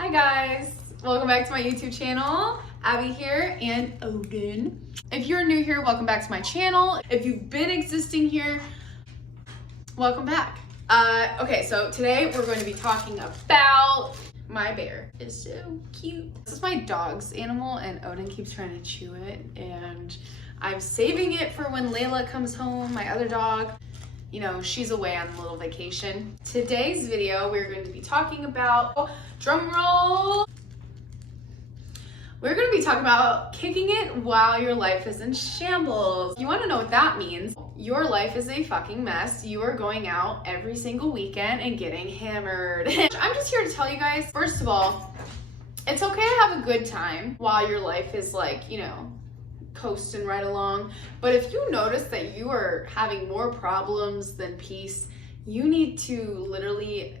Hi guys, welcome back to my YouTube channel. Abby here and Odin. If you're new here, welcome back to my channel. If you've been existing here, welcome back. Okay, so today we're going to be talking about my bear. It's so cute. This is my dog's animal and Odin keeps trying to chew it and I'm saving it for when Layla comes home, my other dog. You know, she's away on a little vacation. Today's video, we're going to be talking about, drum roll, we're going to be talking about kicking it while your life is in shambles. You want to know what that means? Your life is a fucking mess. You are going out every single weekend and getting hammered. I'm just here to tell you guys, first of all, it's okay to have a good time while your life is like, you know, coasting right along. But if you notice that you are having more problems than peace, you need to literally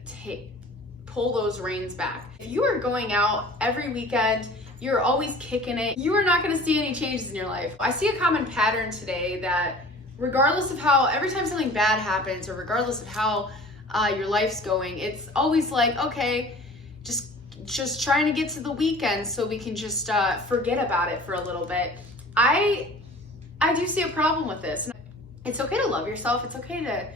pull those reins back. If you are going out every weekend, you're always kicking it, you are not going to see any changes in your life. I see a common pattern today that regardless of how, every time something bad happens or regardless of how your life's going, it's always like, okay, just trying to get to the weekend so we can just forget about it for a little bit. I do see a problem with this. It's okay to love yourself. It's okay to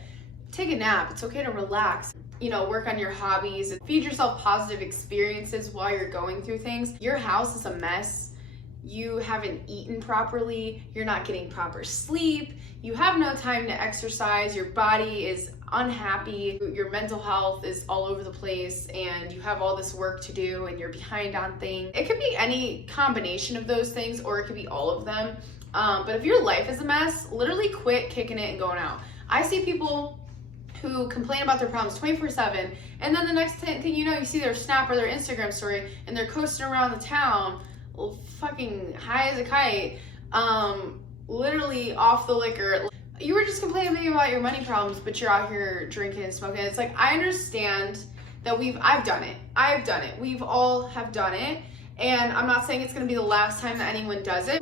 take a nap. It's okay to relax. You know, work on your hobbies and feed yourself positive experiences while you're going through things. Your house is a mess. You haven't eaten properly. You're not getting proper sleep. You have no time to exercise. Your body is unhappy. Your mental health is all over the place and you have all this work to do and you're behind on things. It could be any combination of those things or it could be all of them. But if your life is a mess, literally quit kicking it and going out. I see people who complain about their problems 24/7 and then the next thing you know, you see their Snap or their Instagram story and they're coasting around the town fucking high as a kite, literally off the liquor. You were just complaining about your money problems, but you're out here drinking and smoking. It's like, I understand that I've done it. We've all have done it. And I'm not saying it's gonna be the last time that anyone does it.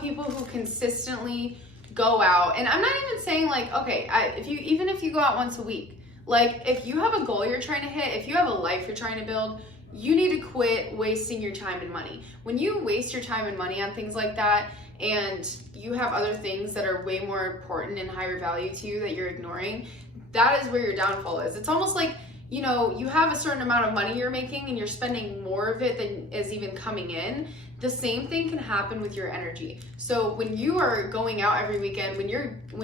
People who consistently go out, and I'm not even saying like, okay, even if you go out once a week, like if you have a goal you're trying to hit, if you have a life you're trying to build, you need to quit wasting your time and money. When you waste your time and money on things like that, and you have other things that are way more important and higher value to you that you're ignoring, that is where your downfall is. It's almost like, you know, you have a certain amount of money you're making and you're spending more of it than is even coming in. The same thing can happen with your energy. So when you are going out every weekend, when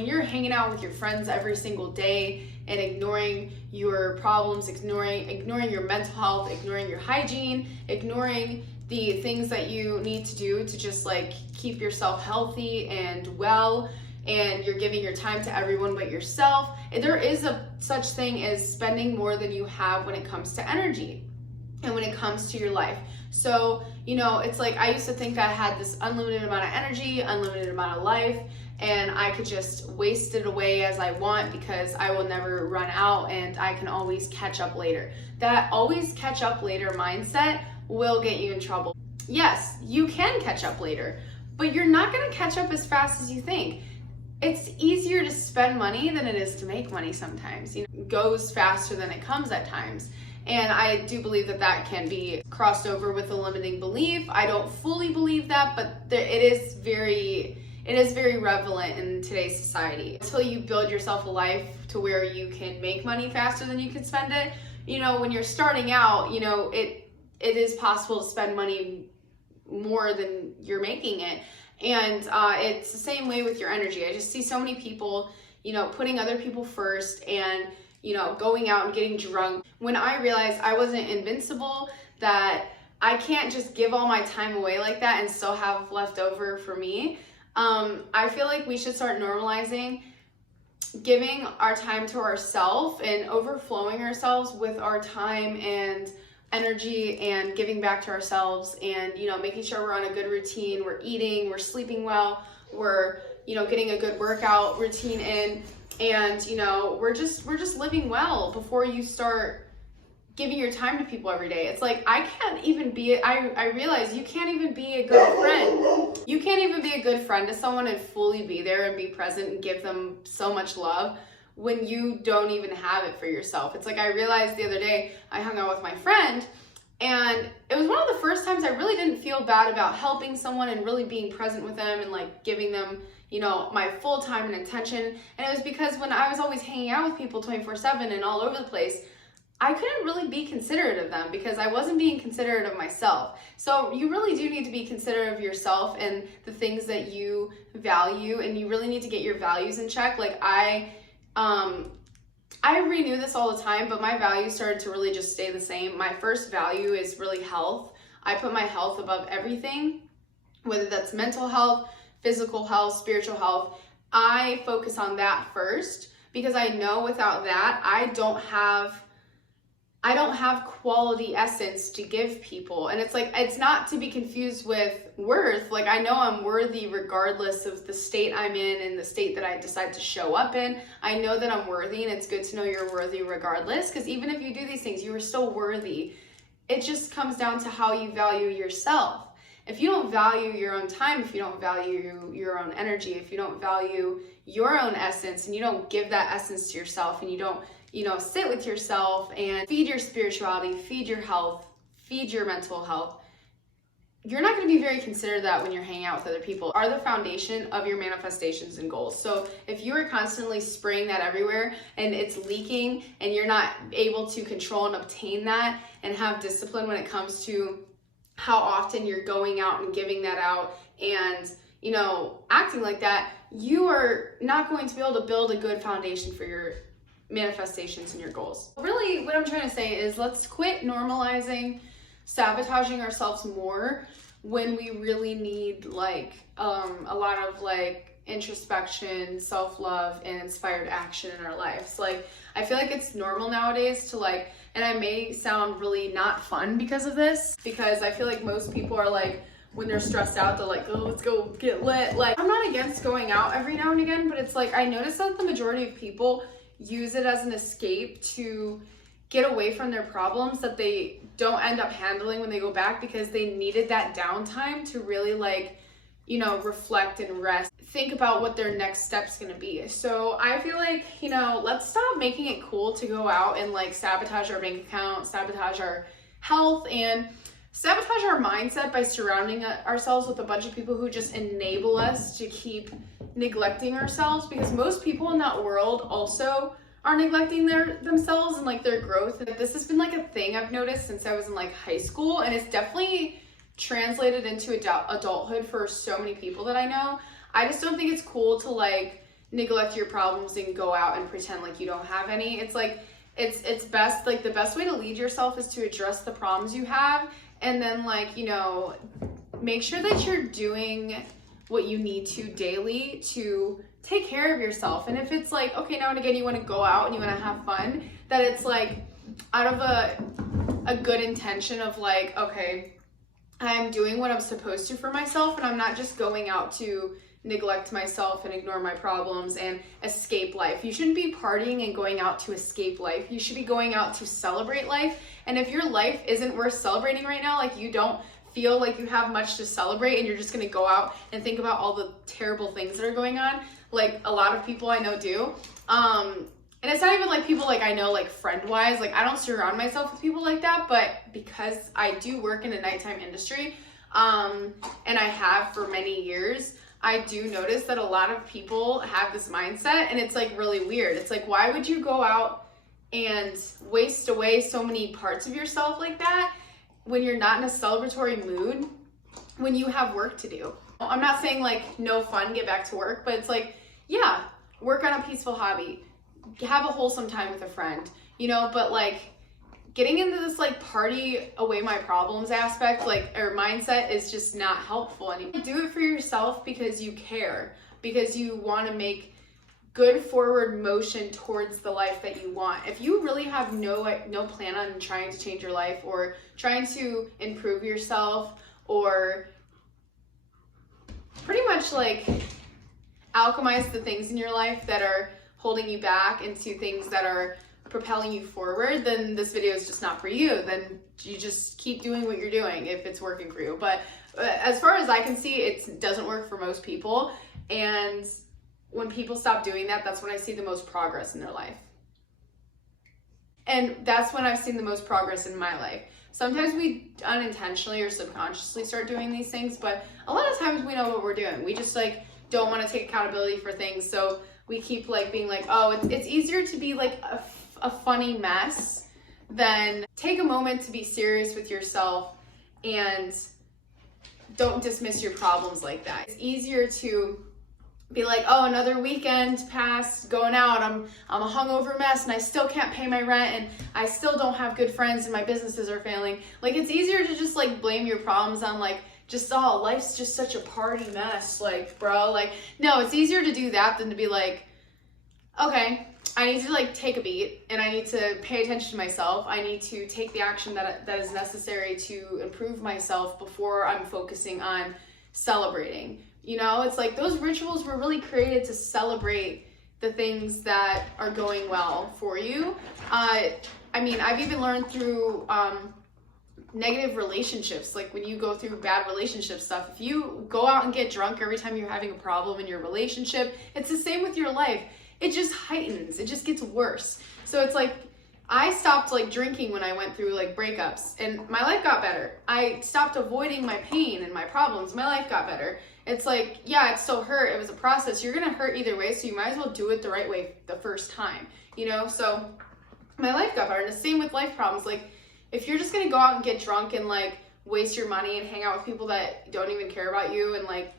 you're hanging out with your friends every single day and ignoring your problems, ignoring your mental health, ignoring your hygiene, ignoring the things that you need to do to just like keep yourself healthy and well, and you're giving your time to everyone but yourself, there is a such thing as spending more than you have when it comes to energy and when it comes to your life. So, you know, it's like I used to think that I had this unlimited amount of energy, unlimited amount of life, and I could just waste it away as I want because I will never run out and I can always catch up later. That always catch up later mindset will get you in trouble. Yes, you can catch up later, but you're not gonna catch up as fast as you think. It's easier to spend money than it is to make money sometimes. You know, it goes faster than it comes at times. And I do believe that that can be crossed over with a limiting belief. I don't fully believe that, but it is very relevant in today's society. Until you build yourself a life to where you can make money faster than you can spend it, you know, when you're starting out, you know, it is possible to spend money more than you're making it. And it's the same way with your energy. I just see so many people, you know, putting other people first and, you know, going out and getting drunk. When I realized I wasn't invincible, that I can't just give all my time away like that and still have left over for me, I feel like we should start normalizing giving our time to ourselves and overflowing ourselves with our time and energy and giving back to ourselves, and you know, making sure we're on a good routine, we're eating, we're sleeping well, we're, you know, getting a good workout routine in, and you know, we're just living well before you start giving your time to people every day. It's like, I realize you can't even be a good friend. You can't even be a good friend to someone and fully be there and be present and give them so much love when you don't even have it for yourself. It's like, I realized the other day I hung out with my friend And it was one of the first times I really didn't feel bad about helping someone and really being present with them and like giving them, you know, my full time and attention. And it was because when I was always hanging out with people 24/7 and all over the place, I couldn't really be considerate of them because I wasn't being considerate of myself. So you really do need to be considerate of yourself and the things that you value, and you really need to get your values in check. Like I renew this all the time, but my values started to really just stay the same. My first value is really health. I put my health above everything, whether that's mental health, physical health, spiritual health. I focus on that first because I know without that, I don't have quality essence to give people. And it's like, it's not to be confused with worth. Like, I know I'm worthy regardless of the state I'm in and the state that I decide to show up in. I know that I'm worthy, and it's good to know you're worthy regardless, because even if you do these things, you are still worthy. It just comes down to how you value yourself. If you don't value your own time, if you don't value your own energy, if you don't value your own essence, and you don't give that essence to yourself, and you don't, you know, sit with yourself and feed your spirituality, feed your health, feed your mental health, you're not going to be very considerate of that when you're hanging out with other people. Are the foundation of your manifestations and goals. So if you are constantly spraying that everywhere and it's leaking and you're not able to control and obtain that and have discipline when it comes to how often you're going out and giving that out and, you know, acting like that, you are not going to be able to build a good foundation for your manifestations and your goals. Really, what I'm trying to say is let's quit normalizing sabotaging ourselves more when we really need like a lot of like introspection, self-love, and inspired action in our lives. Like, I feel like it's normal nowadays to like, and I may sound really not fun because of this, because I feel like most people are like, when they're stressed out, they're like, oh, let's go get lit. Like, I'm not against going out every now and again, but it's like, I notice that the majority of people use it as an escape to get away from their problems that they don't end up handling when they go back, because they needed that downtime to really like, you know, reflect and rest, think about what their next step's gonna be. So I feel like, you know, let's stop making it cool to go out and like sabotage our bank account, sabotage our health, and sabotage our mindset by surrounding ourselves with a bunch of people who just enable us to keep neglecting ourselves, because most people in that world also are neglecting themselves and like their growth. And this has been like a thing I've noticed since I was in like high school, and it's definitely translated into adulthood for so many people that I know. I just don't think it's cool to like neglect your problems and go out and pretend like you don't have any. It's like, it's best, like the best way to lead yourself is to address the problems you have, and then like, you know, make sure that you're doing what you need to daily to take care of yourself. And if it's like, okay, now and again you want to go out and you want to have fun, that it's like out of a good intention of like, okay, I'm doing what I'm supposed to for myself, and I'm not just going out to neglect myself and ignore my problems and escape life. You shouldn't be partying and going out to escape life. You should be going out to celebrate life. And if your life isn't worth celebrating right now, like you don't feel like you have much to celebrate and you're just gonna go out and think about all the terrible things that are going on, like a lot of people I know do. And it's not even like people like I know like friend-wise, like I don't surround myself with people like that, but because I do work in a nighttime industry, and I have for many years, I do notice that a lot of people have this mindset, and it's like really weird. It's like, why would you go out and waste away so many parts of yourself like that when you're not in a celebratory mood, when you have work to do? I'm not saying like no fun, get back to work, but it's like, yeah, work on a peaceful hobby, have a wholesome time with a friend, you know, but like getting into this like party away my problems aspect, like, or mindset is just not helpful anymore. Do it for yourself because you care, because you want to make good forward motion towards the life that you want. If you really have no plan on trying to change your life or trying to improve yourself, or pretty much like alchemize the things in your life that are holding you back into things that are propelling you forward, then this video is just not for you. Then you just keep doing what you're doing if it's working for you. But as far as I can see, it doesn't work for most people. And when people stop doing that, that's when I see the most progress in their life. And that's when I've seen the most progress in my life. sometimes we unintentionally or subconsciously start doing these things, but a lot of times we know what we're doing. We just like don't want to take accountability for things, so we keep like being like, oh, it's easier to be like a funny mess than take a moment to be serious with yourself and don't dismiss your problems like that. It's easier to be like, oh, another weekend passed going out, I'm a hungover mess and I still can't pay my rent and I still don't have good friends and my businesses are failing. Like, it's easier to just like blame your problems on like, just, oh, life's just such a party mess, like, bro. Like, no, it's easier to do that than to be like, okay, I need to like take a beat and I need to pay attention to myself. I need to take the action that is necessary to improve myself before I'm focusing on celebrating. You know, it's like those rituals were really created to celebrate the things that are going well for you. I mean, I've even learned through negative relationships, like when you go through bad relationship stuff, if you go out and get drunk every time you're having a problem in your relationship, it's the same with your life. It just heightens, it just gets worse. So it's like, I stopped like drinking when I went through like breakups and my life got better. I stopped avoiding my pain and my problems. My life got better. It's like, yeah, it still hurt. It was a process. You're going to hurt either way. So you might as well do it the right way the first time, you know? So my life got better. And the same with life problems. Like, if you're just going to go out and get drunk and like waste your money and hang out with people that don't even care about you and like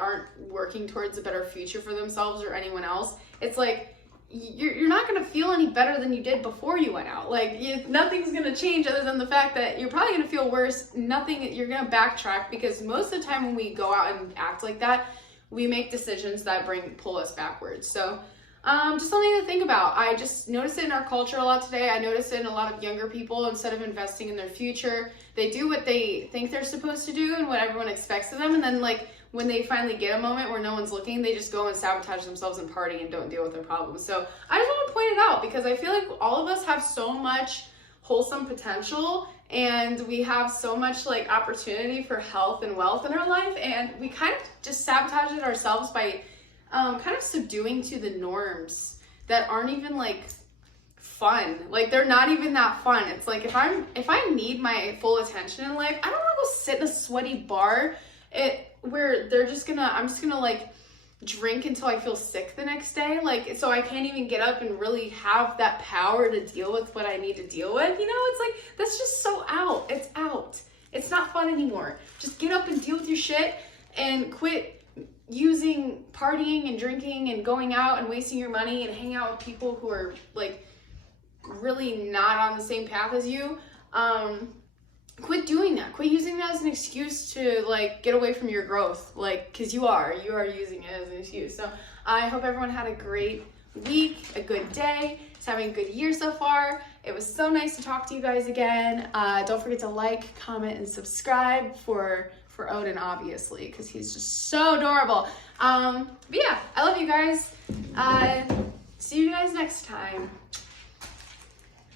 aren't working towards a better future for themselves or anyone else, it's like, you're not going to feel any better than you did before you went out. Like, nothing's going to change other than the fact that you're probably going to feel worse. You're going to backtrack, because most of the time when we go out and act like that, we make decisions that pull us backwards. So just something to think about. I just noticed it in our culture a lot today. I noticed it in a lot of younger people. Instead of investing in their future, they do what they think they're supposed to do and what everyone expects of them. And then like when they finally get a moment where no one's looking, they just go and sabotage themselves and party and don't deal with their problems. So I just want to point it out, because I feel like all of us have so much wholesome potential and we have so much like opportunity for health and wealth in our life, and we kind of just sabotage it ourselves by kind of subduing to the norms that aren't even like fun. Like, they're not even that fun. It's like, if I need my full attention in life, I don't want to go sit in a sweaty bar where I'm just gonna like drink until I feel sick the next day, like, so I can't even get up and really have that power to deal with what I need to deal with. You know, it's like, that's just so out. It's out. It's not fun anymore. Just get up and deal with your shit and quit using partying and drinking and going out and wasting your money and hanging out with people who are like really not on the same path as you. Quit doing that. Quit using that as an excuse to like get away from your growth, like, because you are using it as an excuse. So I hope everyone had a great week, a good day, is having a good year so far. It was so nice to talk to you guys again. Don't forget to like, comment, and subscribe for Odin, obviously, because he's just so adorable. But yeah, I love you guys. See you guys next time.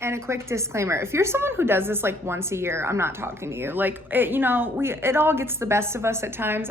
And a quick disclaimer, if you're someone who does this like once a year, I'm not talking to you. Like, it all gets the best of us at times.